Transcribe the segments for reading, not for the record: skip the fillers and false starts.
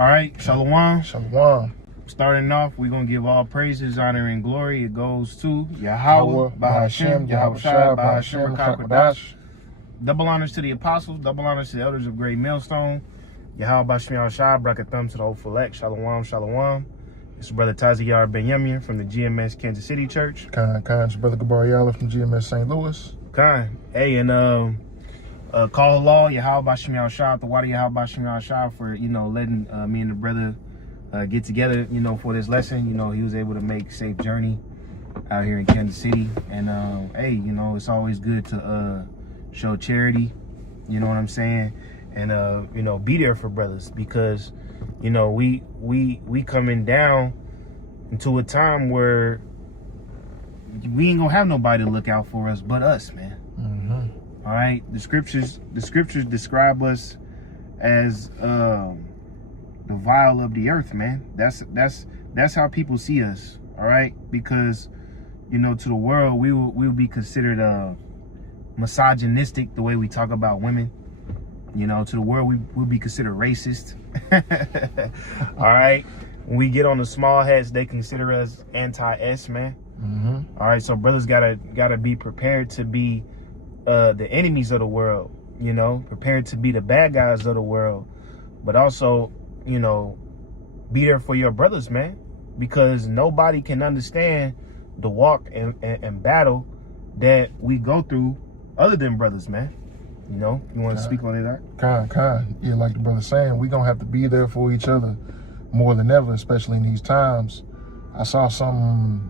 All right, Shalom. Shalom. Starting off, we're going to give all praises, honor, and glory. It goes to Yahweh, Bahashem, Yahweh Shai, Bahashem, Rakakwadash. Double honors to the apostles, double honors to the elders of Great Millstone. Yahweh, Bahashem, Yahweh Shai, Brakathum to the whole elect. Shalom, Shalom. It's Brother Taziyar Ben Yemin from the GMS Kansas City Church. Khan, it's Brother Gabar from GMS St. Louis. Khan. Hey, and call Allah, Yahweh Bahashem Yahweh Shai, the water Yahweh Bahashem Yahweh Shai for, letting me and the brother get together, for this lesson. He was able to make safe journey out here in Kansas City. And, hey, it's always good to show charity, you know what I'm saying? And, be there for brothers because, we coming down into a time where we ain't gonna have nobody to look out for us but us, man. Mm-hmm. All right, the scriptures describe us as the vial of the earth, man. That's how people see us. All right, because to the world we will be considered misogynistic the way we talk about women. To the world we will be considered racist. All right, when we get on the small hats, they consider us anti-S, man. Mm-hmm. All right, so brothers gotta be prepared to be the enemies of the world, prepared to be the bad guys of the world, but also, be there for your brothers, man, because nobody can understand the walk and battle that we go through other than brothers, man. You want to speak on it, Khan. Yeah, like the brother saying, we gonna have to be there for each other more than ever, especially in these times. I saw something,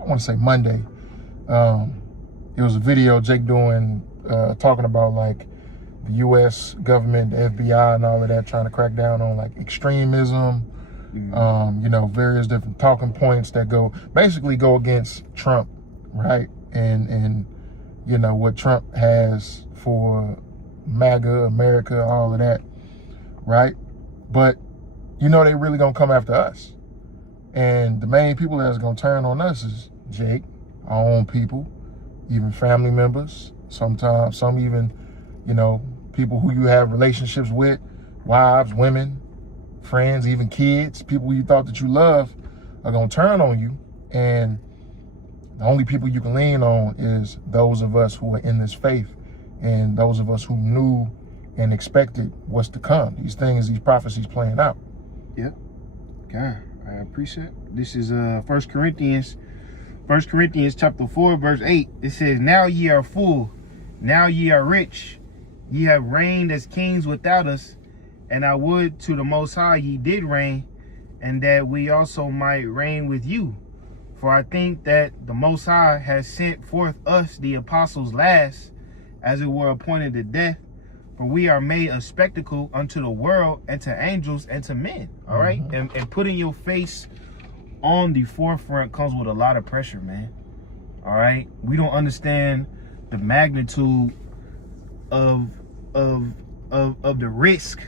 I want to say Monday. It was a video Jake doing, talking about like the U.S. government, the FBI, and all of that, trying to crack down on like extremism. Mm-hmm. Various different talking points that basically go against Trump, right? And what Trump has for MAGA, America, all of that, right? But they really gonna come after us. And the main people that's gonna turn on us is Jake, our own people, even family members, sometimes some even, people who you have relationships with, wives, women, friends, even kids, people you thought that you love are gonna turn on you. And the only people you can lean on is those of us who are in this faith and those of us who knew and expected what's to come. These things, these prophecies playing out. Yep. God, I appreciate it. This is 1 Corinthians chapter 4, verse 8. It says, "Now ye are full, now ye are rich. Ye have reigned as kings without us, and I would to the Most High ye did reign, and that we also might reign with you. For I think that the Most High has sent forth us, the apostles, last, as it were appointed to death. For we are made a spectacle unto the world, and to angels, and to men." All right? Mm-hmm. And putting your face on the forefront comes with a lot of pressure, man. All right? We don't understand the magnitude of the risk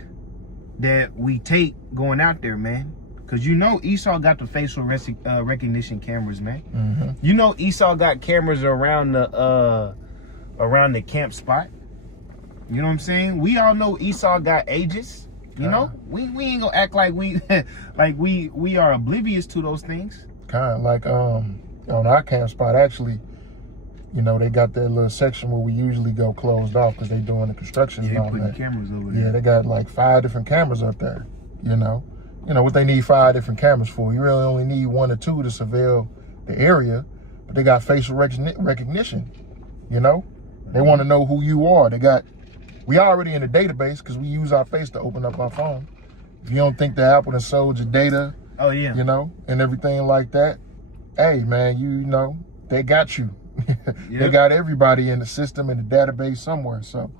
that we take going out there, man. Because Esau got the facial recognition cameras, man. Mm-hmm. Esau got cameras around the camp spot. You know what I'm saying? We all know Esau got agents. We ain't gonna act like we are oblivious to those things. Kind of like on our camp spot, actually, they got that little section where we usually go closed off because they doing the construction. Yeah, and they all putting that. cameras over there. Yeah, they got like 5 different cameras up there. What they need 5 different cameras for? You really only need 1 or 2 to surveil the area, but they got facial recognition. They want to know who you are. We already in the database because we use our face to open up our phone. If you don't think that Apple has sold your data, oh yeah, and everything like that, hey man, they got you. Yep. They got everybody in the system, in the database somewhere. So,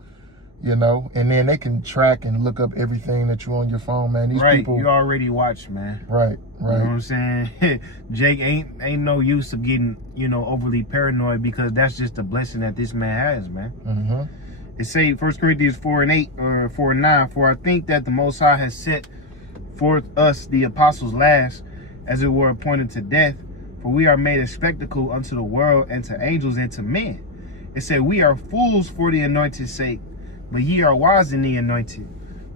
and then they can track and look up everything that you on your phone, man. These people, you already watched, man. Right. You know what I'm saying? Jake ain't no use of getting, overly paranoid because that's just a blessing that this man has, man. Mm-hmm. It say 1 Corinthians 4:8 or 4:9, "For I think that the Most High has set forth us, the apostles, last, as it were appointed to death. For we are made a spectacle unto the world, and to angels, and to men. It said, we are fools for the anointed's sake, but ye are wise in the anointed.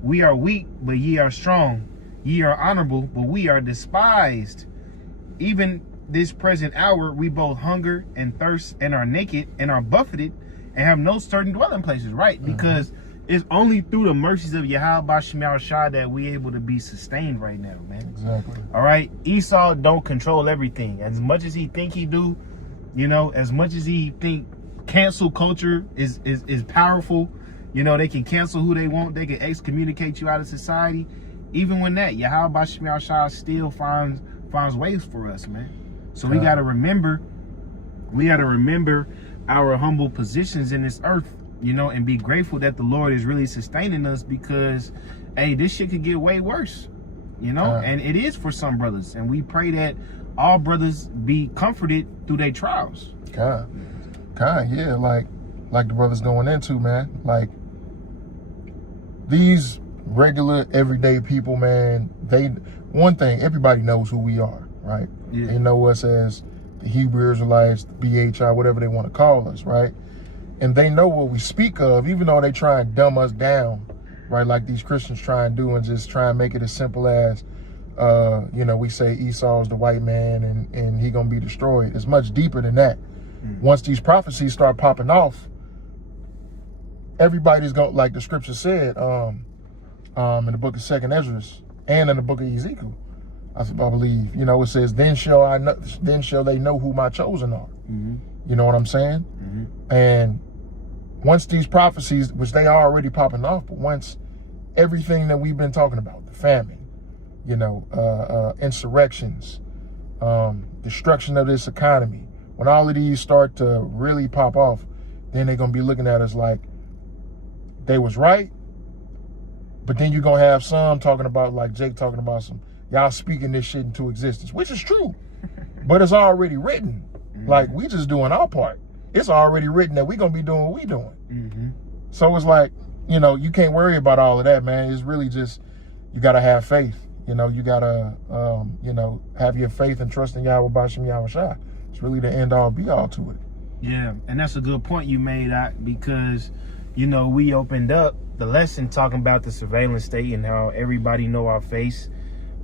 We are weak, but ye are strong. Ye are honorable, but we are despised. Even this present hour, we both hunger and thirst and are naked and are buffeted and have no certain dwelling places, right? Because it's only through the mercies of Yahweh B'Shem Yahushua that we able to be sustained right now, man. Exactly. All right? Esau don't control everything. As much as he think he do, you know, as much as he think cancel culture is powerful, you know, they can cancel who they want, they can excommunicate you out of society. Even when that, Yahweh B'Shem Yahushua still finds ways for us, man. So we gotta remember our humble positions in this earth, you know, and be grateful that the Lord is really sustaining us, because, hey, this shit could get way worse, you know, and it is for some brothers. And we pray that all brothers be comforted through their trials. Yeah, like the brothers going into, man, like these regular everyday people, man, one thing, everybody knows who we are, right? Yeah. They know us as the Hebrew Israelites, the BHI, whatever they want to call us, right? And they know what we speak of, even though they try and dumb us down, right? Like these Christians try and do, and just try and make it as simple as, you know, we say Esau's the white man and he gonna be destroyed. It's much deeper than that. Once these prophecies start popping off, everybody's going, like the scripture said, in the book of 2nd Ezra and in the book of Ezekiel, I believe, you know, it says, then shall they know who my chosen are. You know what I'm saying? And once these prophecies, which they are already popping off, but once everything that we've been talking about, the famine, you know, insurrections, destruction of this economy, when all of these start to really pop off, then they're going to be looking at us like they was right. But then you're going to have some talking about, like Jake talking about some, y'all speaking this shit into existence, which is true, but it's already written. Like, we just doing our part. It's already written that we're going to be doing what we doing. So it's like, you know, you can't worry about all of that, man. It's really just, you got to have faith. You know, you got to, you know, have your faith and trust in Yahweh B'Shem Yahushua. It's really the end all be all to it. Yeah, and that's a good point you made, because, you know, we opened up the lesson talking about the surveillance state and how everybody know our face.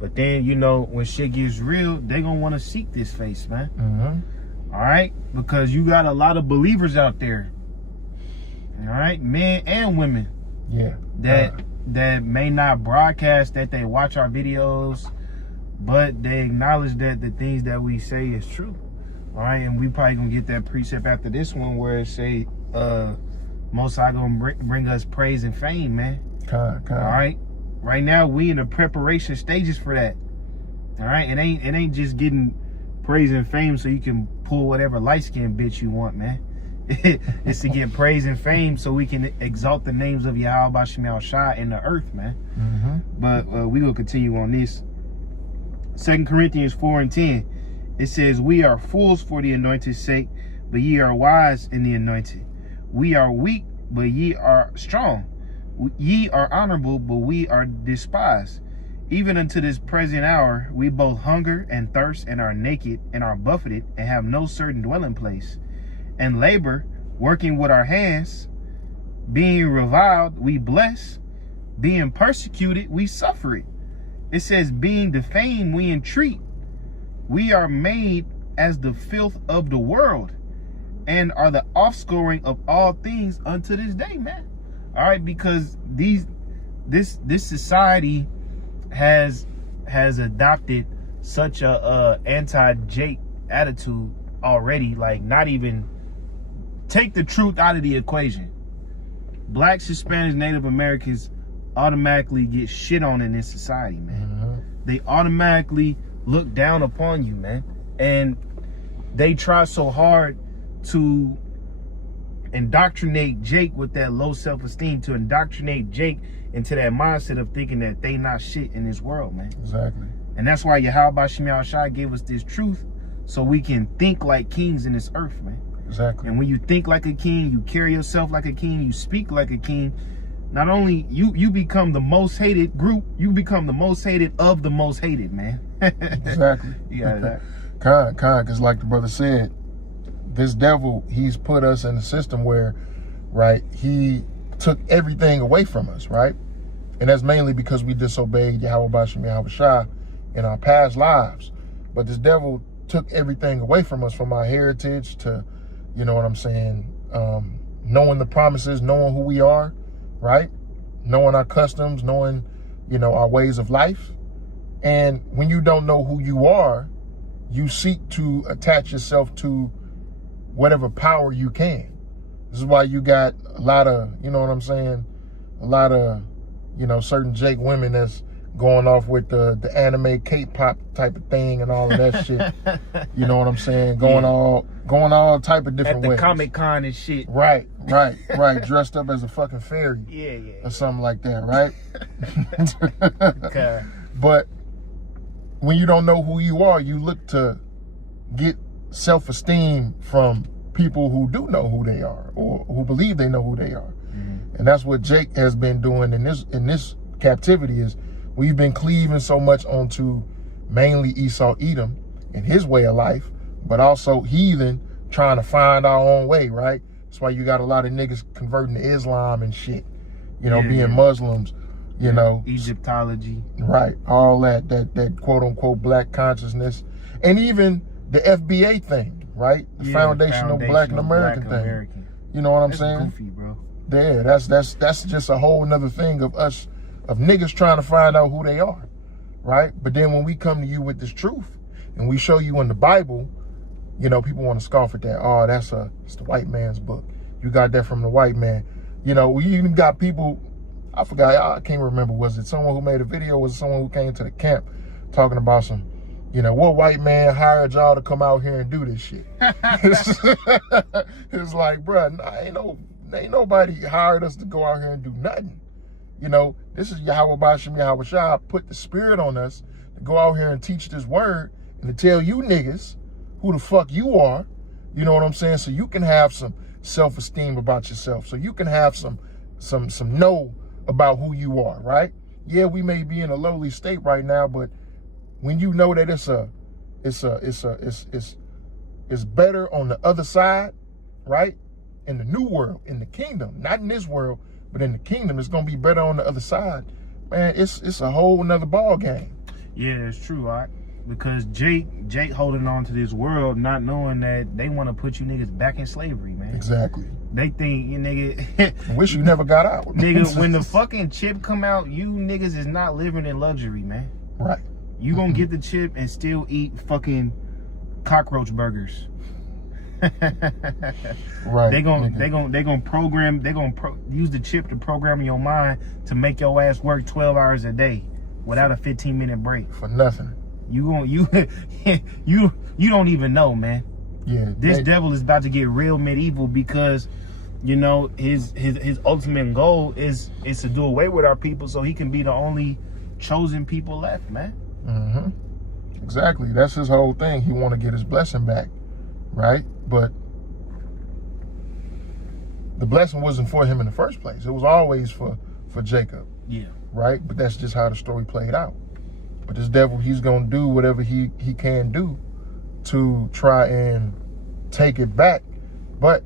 But then, you know, when shit gets real, they going to want to seek this face, man. All right? Because you got a lot of believers out there. All right? Men and women. Yeah. That may not broadcast that they watch our videos, but they acknowledge that the things that we say is true. All right? And we probably going to get that precept after this one where it say, Most High going to bring us praise and fame, man. All right? Right now, we in the preparation stages for that. All right? It ain't just getting praise and fame so you can pull whatever light-skinned bitch you want, man. It's to get praise and fame so we can exalt the names of Yahweh B'Shem Yahushua in the earth, man. But we will continue on this. 2 Corinthians 4:10. It says, we are fools for the anointed's sake, but ye are wise in the anointed. We are weak, but ye are strong. Ye are honorable, but we are despised. Even unto this present hour, we both hunger and thirst and are naked and are buffeted and have no certain dwelling place. And labor, working with our hands, being reviled, we bless. Being persecuted, we suffer it. It says, being defamed, we entreat. We are made as the filth of the world and are the offscouring of all things unto this day, man. All right, because this society has adopted such a anti-Jake attitude already, like not even take the truth out of the equation. Blacks, Hispanics, Native Americans automatically get shit on in this society, man. They automatically look down upon you, man. And they try so hard to indoctrinate Jake with that low self-esteem, to indoctrinate Jake into that mindset of thinking that they not shit in this world, man. Exactly. And that's why Yahweh B'Shem Yahushua gave us this truth so we can think like kings in this earth, man. Exactly. And when you think like a king, you carry yourself like a king, you speak like a king, not only you become the most hated group, you become the most hated of the most hated, man. Exactly. Yeah. Because like the brother said, this devil, he's put us in a system where, right, he took everything away from us, right? And that's mainly because we disobeyed Yahweh Bashim Yahweh Shah in our past lives. But this devil took everything away from us, from our heritage to, you know what I'm saying, knowing the promises, knowing who we are, right? Knowing our customs, knowing, you know, our ways of life. And when you don't know who you are, you seek to attach yourself to whatever power you can. This is why you got a lot of, you know what I'm saying, a lot of, you know, certain Jake women that's going off with the anime K-pop type of thing and all of that shit. You know what I'm saying? Going all type of different ways. At the Comic-Con and shit. Right. Dressed up as a fucking fairy. Yeah. Or something like that, right? Okay. But when you don't know who you are, you look to get self-esteem from people who do know who they are, or who believe they know who they are. Mm-hmm. And that's what Jake has been doing in this captivity. Is we've been cleaving so much onto mainly Esau Edom and his way of life, but also heathen trying to find our own way, right? That's why you got a lot of niggas converting to Islam and shit, you know, being Muslims, you know. Egyptology. Right, all that quote unquote black consciousness. And even the FBA thing, right? The foundational Black American thing. You know what I'm saying? Goofy, bro. Yeah, that's just a whole nother thing of us, of niggas trying to find out who they are, right? But then when we come to you with this truth and we show you in the Bible, you know, people want to scoff at that. Oh, it's the white man's book. You got that from the white man. You know, we even got people, I forgot, I can't remember, was it someone who made a video, was it someone who came to the camp talking about some, you know, what white man hired y'all to come out here and do this shit? It's like, bruh, ain't nobody hired us to go out here and do nothing. You know, this is Yahweh Bashim Yahweh Shah put the spirit on us to go out here and teach this word and to tell you niggas who the fuck you are, you know what I'm saying? So you can have some self-esteem about yourself. So you can have some know about who you are, right? Yeah, we may be in a lowly state right now, but when you know that it's better on the other side, right? In the new world, in the kingdom, not in this world, but in the kingdom, it's gonna be better on the other side. Man, it's a whole nother ball game. Yeah, that's true, right? Because Jake holding on to this world, not knowing that they want to put you niggas back in slavery, man. Exactly. They think, you nigga, I wish you never got out. Nigga, when the fucking chip come out, you niggas is not living in luxury, man. Right. You gonna get the chip and still eat fucking cockroach burgers. Right. They gonna use the chip to program your mind to make your ass work 12 hours a day without a 15-minute break. For nothing. You don't even know, man. Yeah. This devil is about to get real medieval because, you know, his ultimate goal is to do away with our people so he can be the only chosen people left, man. Mm-hmm. Exactly. That's his whole thing. He want to get his blessing back, right? But the blessing wasn't for him in the first place. It was always for Jacob. Yeah. Right? But that's just how the story played out. But this devil, he's going to do whatever he can do to try and take it back. But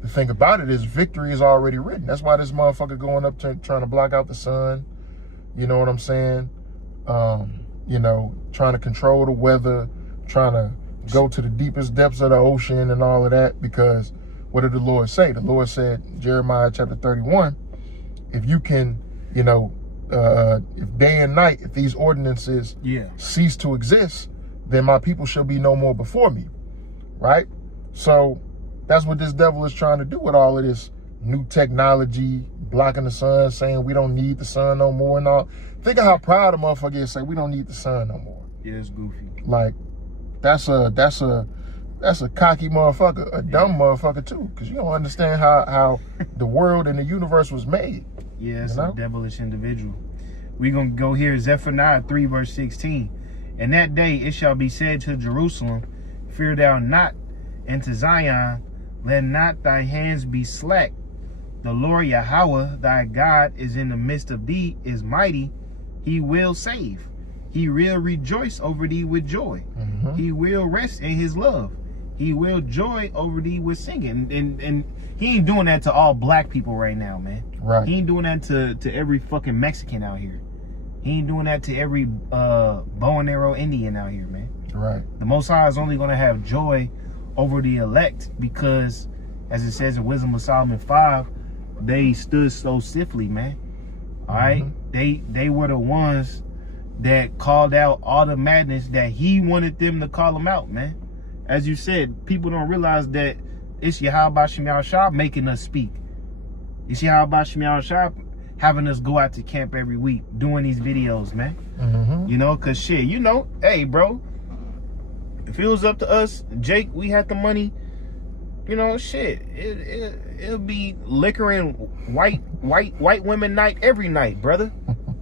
the thing about it is victory is already written. That's why this motherfucker going up to trying to block out the sun. You know what I'm saying? You know, trying to control the weather, trying to go to the deepest depths of the ocean and all of that, because what did the Lord say? The Lord said, Jeremiah chapter 31, if you can, you know, if day and night, if these ordinances cease to exist, then my people shall be no more before me, right? So that's what this devil is trying to do with all of this new technology, blocking the sun, saying we don't need the sun no more and all. Think of how proud a motherfucker is say we don't need the sun no more. Yeah, it's goofy. Like, that's a cocky motherfucker, a dumb motherfucker too, because you don't understand how the world and the universe was made. Yeah, it's a devilish individual. We're going to go here, Zephaniah 3 verse 16. And that day it shall be said to Jerusalem, fear thou not, and to Zion, let not thy hands be slack. The Lord Yahweh thy God is in the midst of thee, is mighty. He will save. He will rejoice over thee with joy. Mm-hmm. He will rest in his love. He will joy over thee with singing. And he ain't doing that to all black people right now, man. Right. He ain't doing that to every fucking Mexican out here. He ain't doing that to every bow and arrow Indian out here, man. Right. The Most High is only going to have joy over the elect because, as it says in Wisdom of Solomon 5, they stood so stiffly, man. All right? They were the ones that called out all the madness that he wanted them to call them out, man. As you said, people don't realize that it's Yahweh Shem Yahushua making us speak. It's Yahweh Shem Yahushua having us go out to camp every week, doing these videos, man. You know, because shit, you know, hey, bro, if it was up to us, Jake, we had the money, you know, shit, it'll be liquor and white women night every night, brother.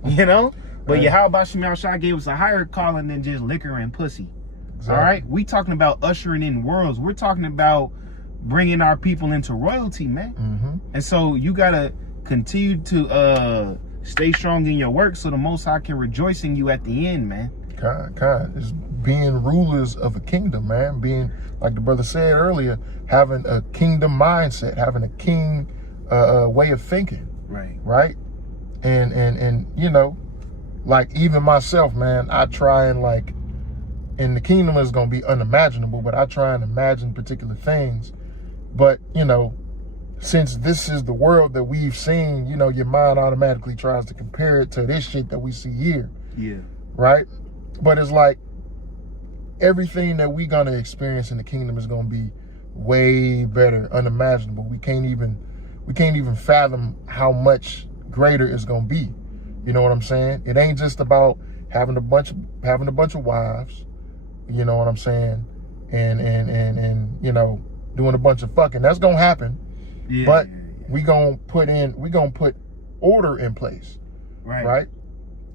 You know? But Yahweh Shem Yahushua gave us a higher calling than just liquor and pussy. Exactly. All right? We talking about ushering in worlds. We're talking about bringing our people into royalty, man. And so you got to continue to stay strong in your work so the Most High can rejoice in you at the end, man. God, it's being rulers of a kingdom, man. Being, like the brother said earlier, having a kingdom mindset, having a king way of thinking. Right. And you know, like even myself, man, I try and like, and the kingdom is going to be unimaginable, but I try and imagine particular things. But, you know, since this is the world that we've seen, you know, your mind automatically tries to compare it to this shit that we see here. Yeah. Right? But it's like everything that we're going to experience in the kingdom is going to be way better, unimaginable. We can't even fathom how much greater it's going to be. You know what I'm saying? It ain't just about having a bunch of wives, you know what I'm saying? And you know, doing a bunch of fucking. That's going to happen. Yeah, but we gonna put order in place, right?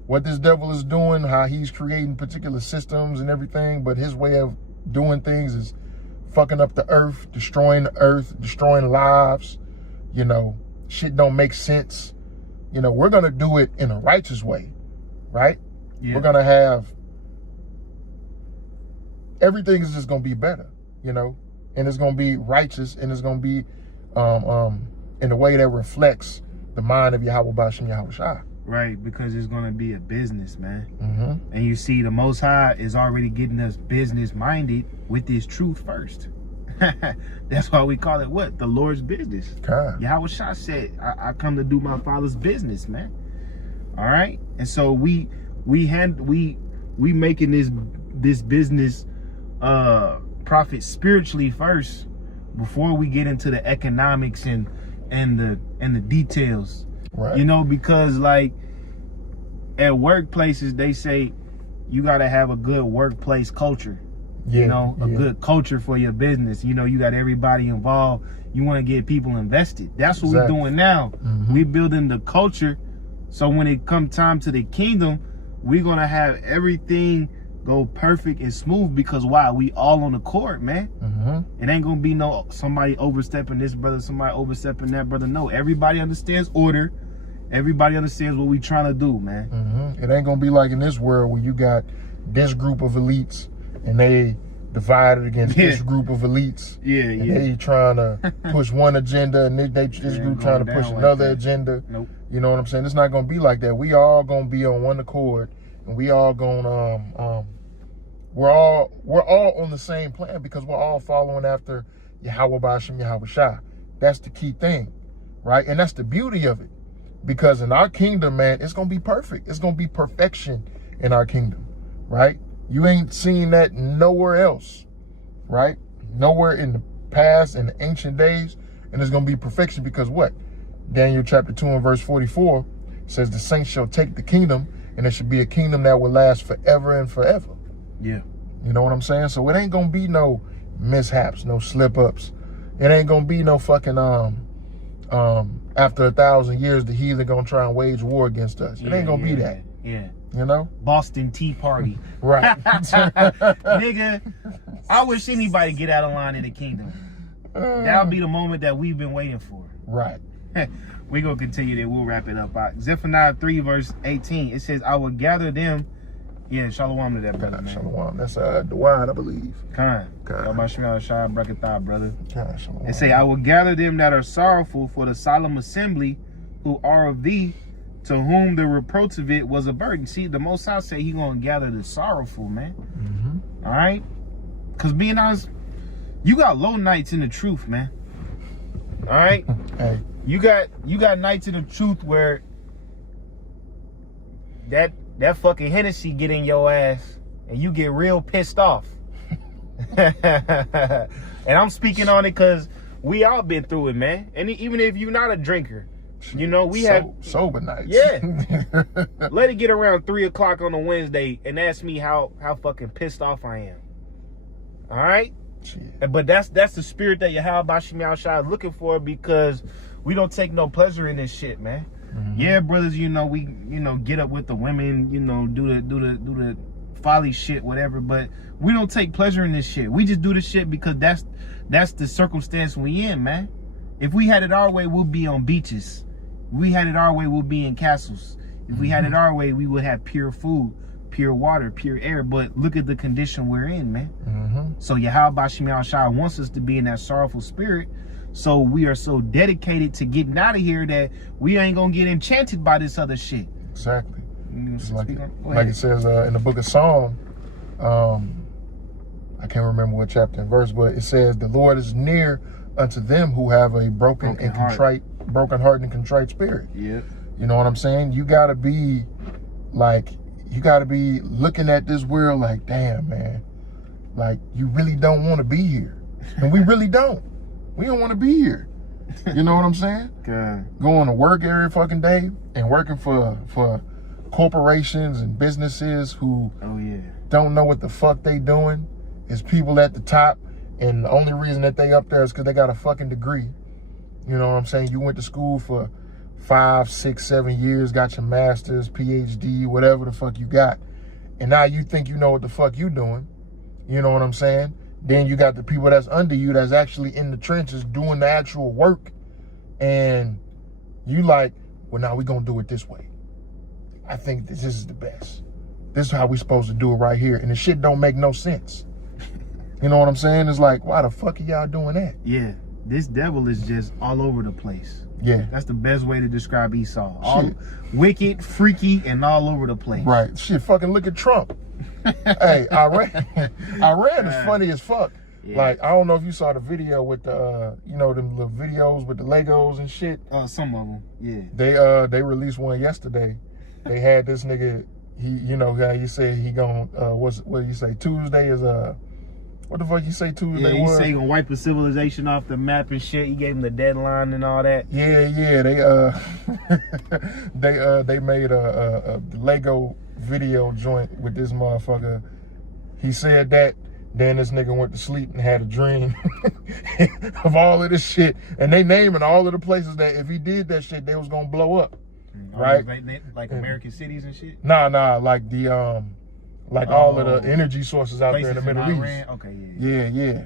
What this devil is doing, how he's creating particular systems and everything, but his way of doing things is fucking up the earth, destroying lives. You know, shit don't make sense. You know, we're gonna do it in a righteous way, right? Yeah. We're gonna have everything is just gonna be better, you know, and it's gonna be righteous, and it's gonna be in a way that reflects the mind of Yahweh Shem Yahushua. Right, because it's going to be a business, man. And you see, the Most High is already getting us business-minded with this truth first. That's why we call it what? The Lord's business. Yahushua said, I come to do my Father's business, man. All right? And so we making this business profit spiritually first, before we get into the economics and the details. Right. You know, because like at workplaces, they say you got to have a good workplace culture. Yeah, you know, a good culture for your business. You know, you got everybody involved. You want to get people invested. That's what we're doing now. We're building the culture. So when it come time to the kingdom, we're going to have everything go perfect and smooth, because why? We all on the court, man. It ain't gonna be no somebody overstepping this brother, somebody overstepping that brother. No, everybody understands order. Everybody understands what we trying to do, man. It ain't gonna be like in this world where you got this group of elites and they divided against this group of elites. And they trying to push one agenda, and this group trying to push another agenda. You know what I'm saying? It's not gonna be like that. We all gonna be on one accord, and we all gonna we're all on the same plan, because we're all following after Yahweh Shem Yahushua. That's the key thing, right? And that's the beauty of it, because in our kingdom, man, it's gonna be perfect. It's gonna be perfection in our kingdom, right? You ain't seen that nowhere else, right? Nowhere in the past, in the ancient days, and it's gonna be perfection, because what? Daniel chapter 2 and verse 44 says the saints shall take the kingdom, and it should be a kingdom that will last forever and forever. Yeah. You know what I'm saying? So it ain't gonna be no mishaps, no slip-ups. It ain't gonna be no fucking after 1,000 years the heathen gonna try and wage war against us. It ain't gonna be that. Yeah. You know? Boston Tea Party. Right. Nigga, I wish anybody get out of line in the kingdom. That'll be the moment that we've been waiting for. Right. We're gonna continue there. We'll wrap it up. Zephaniah 3 verse 18. It says, I will gather them Yeah, shalom to that brother, man. Shalom. That's Dwayne, I believe. Khan. Y'all Shemel Shah Brakatah, brother. Khan, shalom. They say, I will gather them that are sorrowful for the solemn assembly who are of thee, to whom the reproach of it was a burden. See, the Most High say he gonna gather the sorrowful, man. All right? Because being honest, you got low nights in the truth, man. All right? Hey. You got nights in the truth where that fucking Hennessy get in your ass and you get real pissed off. And I'm speaking on it because we all been through it, man. And even if you're not a drinker, you know, we have sober nights. Yeah. Let it get around 3 o'clock on a Wednesday and ask me how fucking pissed off I am. All right? Shit. But that's the spirit that Yahweh Shemel Shah is looking for, because we don't take no pleasure in this shit, man. Yeah, brothers, you know, we, you know, get up with the women, you know, do the folly shit, whatever, but we don't take pleasure in this shit. We just do the shit because that's the circumstance we in, man. If we had it our way, we'll be on beaches. If we had it our way, we'll be in castles. If we had it our way, we would have pure food, pure water, pure air. But look at the condition we're in, man. So Yahweh Shemel Shah wants us to be in that sorrowful spirit. So we are so dedicated to getting out of here that we ain't gonna get enchanted by this other shit. Exactly. Like it says in the book of Psalm, I can't remember what chapter and verse, but it says the Lord is near unto them who have a broken heart and contrite spirit. Yeah. You know what I'm saying? You gotta be looking at this world like, damn, man, like you really don't want to be here, and we really don't. We don't want to be here. You know what I'm saying? God. Going to work every fucking day and working for corporations and businesses who don't know what the fuck they doing. It's people at the top, and the only reason that they up there is because they got a fucking degree. You know what I'm saying? You went to school for 5, 6, 7 years, got your master's, PhD, whatever the fuck you got, and now you think you know what the fuck you doing. You know what I'm saying? Then you got the people that's under you that's actually in the trenches doing the actual work. And you like, well, now we're going to do it this way. I think this is the best. This is how we supposed to do it right here. And the shit don't make no sense. You know what I'm saying? It's like, why the fuck are y'all doing that? Yeah. This devil is just all over the place. Yeah. That's the best way to describe Esau. All wicked, freaky, and all over the place. Right. Shit, fucking look at Trump. Hey, Iran is funny as fuck. Yeah. Like, I don't know if you saw the video with the, you know, them little videos with the Legos and shit. Some of them, yeah. They released one yesterday. They had this nigga, he, you know, how you say he gon', what you say, Tuesday is, what the fuck you say Tuesday was? Yeah, he say he gonna wipe the civilization off the map and shit. He gave him the deadline and all that. Yeah, they made a Lego video joint with this motherfucker. He said that, then this nigga went to sleep and had a dream of all of this shit. And they naming all of the places that if he did that shit, they was gonna blow up. Right? Like American cities and shit? Nah, like the like all of the energy sources out there in the Middle East. Okay, yeah.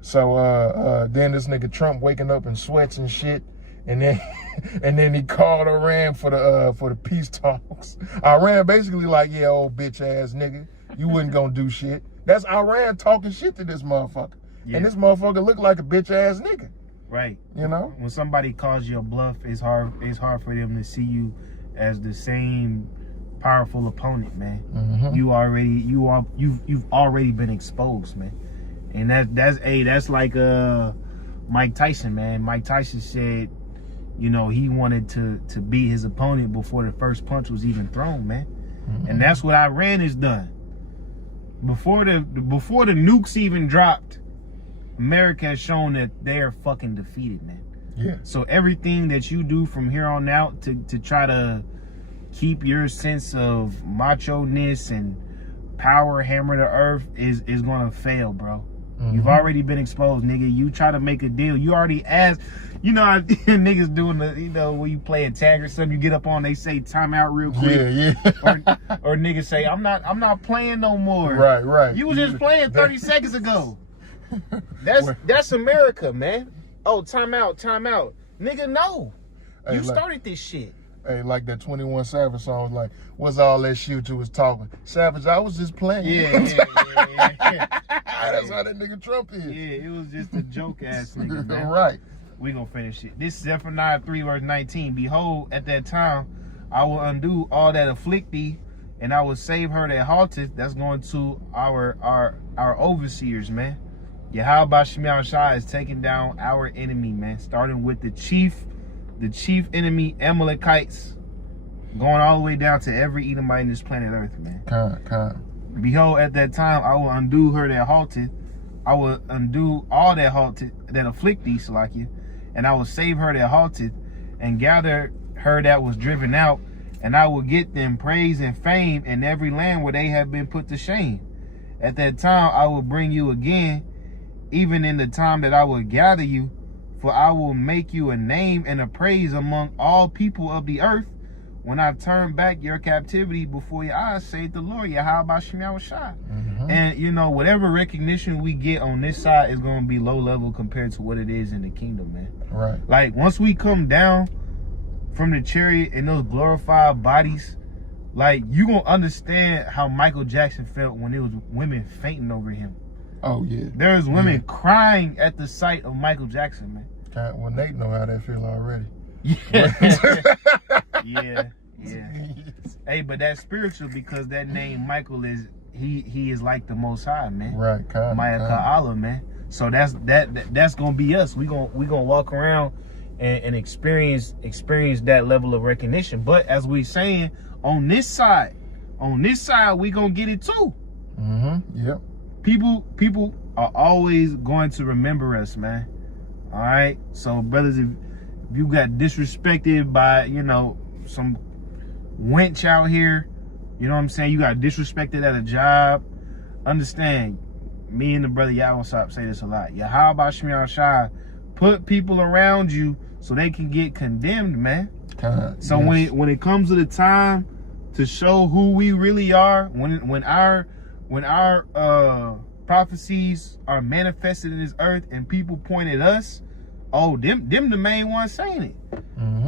So then this nigga Trump waking up in sweats and shit. And then he called Iran for the peace talks. Iran basically like, yeah, old bitch ass nigga, you wasn't gonna do shit. That's Iran talking shit to this motherfucker. Yeah. And this motherfucker look like a bitch ass nigga. Right. You know? When somebody calls you a bluff, it's hard for them to see you as the same powerful opponent, man. You've already been exposed, man. And that's like Mike Tyson, man. Mike Tyson said, you know, he wanted to beat his opponent before the first punch was even thrown, man. And that's what Iran has done. Before the nukes even dropped, America has shown that they are fucking defeated, man. Yeah. So everything that you do from here on out to try to keep your sense of macho-ness and power hammer to earth is gonna fail, bro. You've already been exposed, nigga. You try to make a deal. You already asked. You know, niggas doing the, you know, when you play a tag or something, you get up on, they say timeout real quick. Yeah. or niggas say, I'm not playing no more. Right. You was just playing 30 seconds ago. That's America, man. Oh, timeout. Nigga, no. You started this shit. Hey, like that 21 Savage song was like, what's all that shit you was talking? Savage, I was just playing. Yeah. That's how that nigga Trump is. Yeah, it was just a joke ass nigga, man. Right. We gonna finish it. This is Zephaniah 3 verse 19. Behold, at that time, I will undo all that afflict thee, and I will save her that halteth. That's going to our overseers, man. Yahweh Shemiah Shah is taking down our enemy, man. Starting with the chief enemy, Amalekites, going all the way down to every Edomite in this planet Earth, man. Behold, at that time, I will undo her that halteth. I will undo all that halteth, that afflict thee, Salakia, and I will save her that halteth, and gather her that was driven out, and I will get them praise and fame in every land where they have been put to shame. At that time, I will bring you again, even in the time that I will gather you, for I will make you a name and a praise among all people of the earth, when I turn back your captivity before your eyes, saith the Lord, Yahweh Shemiah Shah. And, you know, whatever recognition we get on this side is going to be low level compared to what it is in the kingdom, man. Right. Like, once we come down from the chariot in those glorified bodies, like, you going to understand how Michael Jackson felt when there was women fainting over him. Oh, yeah. There was women crying at the sight of Michael Jackson, man. Well, Nate know how that feel already. Yeah. Hey, but that's spiritual, because that name Michael is he is like the Most High, man. Right, Maya Ka'ala, man. So that's gonna be us. We gonna walk around and experience that level of recognition. But as we saying, on this side, we gonna get it too. Yep. People are always going to remember us, man. All right. So, brothers, if you got disrespected by, you know, some wench out here, you know what I'm saying? You got disrespected at a job. Understand, me and the brother Yahweh say this a lot. Yahweh Shemiah Shah put people around you so they can get condemned, man. So when it comes to the time to show who we really are, when our prophecies are manifested in this earth and people point at us, oh, them the main ones saying it.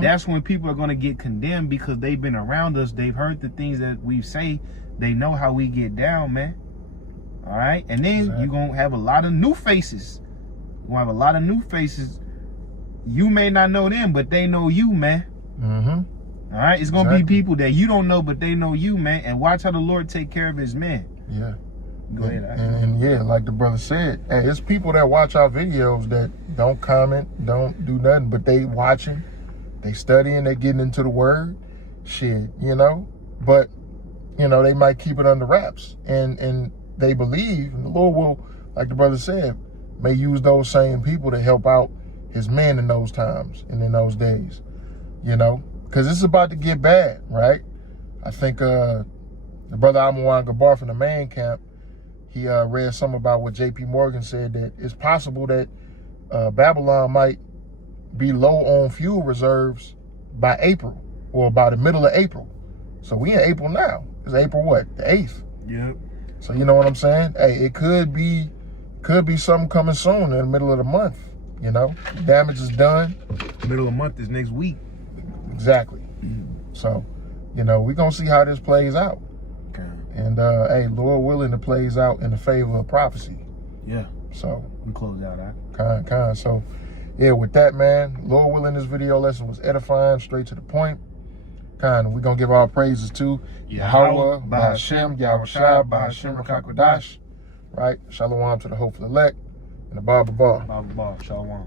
That's when people are going to get condemned, because they've been around us. They've heard the things that we say. They know how we get down, man. All right. And then you're going to have a lot of new faces. You're going to have a lot of new faces. You may not know them, but they know you, man. All right. It's going to be people that you don't know, but they know you, man. And watch how the Lord take care of his men. Yeah. Go ahead. And yeah, like the brother said, hey, it's people that watch our videos that don't comment, don't do nothing, but they watching, they studying, they getting into the word, shit, you know. But, you know, they might keep it under wraps, and they believe, and the Lord will, like the brother said, may use those same people to help out his men in those times and in those days, you know, because it's about to get bad, right? I think the brother Amawan Gabar from the main camp, he read something about what J.P. Morgan said, that it's possible that Babylon might be low on fuel reserves by April, or by the middle of April. So we in April now. It's April what? The 8th. Yep. So you know what I'm saying? Hey, it could be something coming soon in the middle of the month. You know, damage is done. Middle of the month is next week. Exactly. So, you know, we're gonna see how this plays out. Okay. And hey, Lord willing, it plays out in the favor of prophecy. Yeah. So we close out, huh? Kind. So yeah, with that, man, Lord willing, this video lesson was edifying, straight to the point. We're gonna give our praises to Yahweh, Bahashem, Yahweh Shai, Bahashem Rakakwadash, right? Shalom to the hopeful elect, and the Baba Bar. Shalom.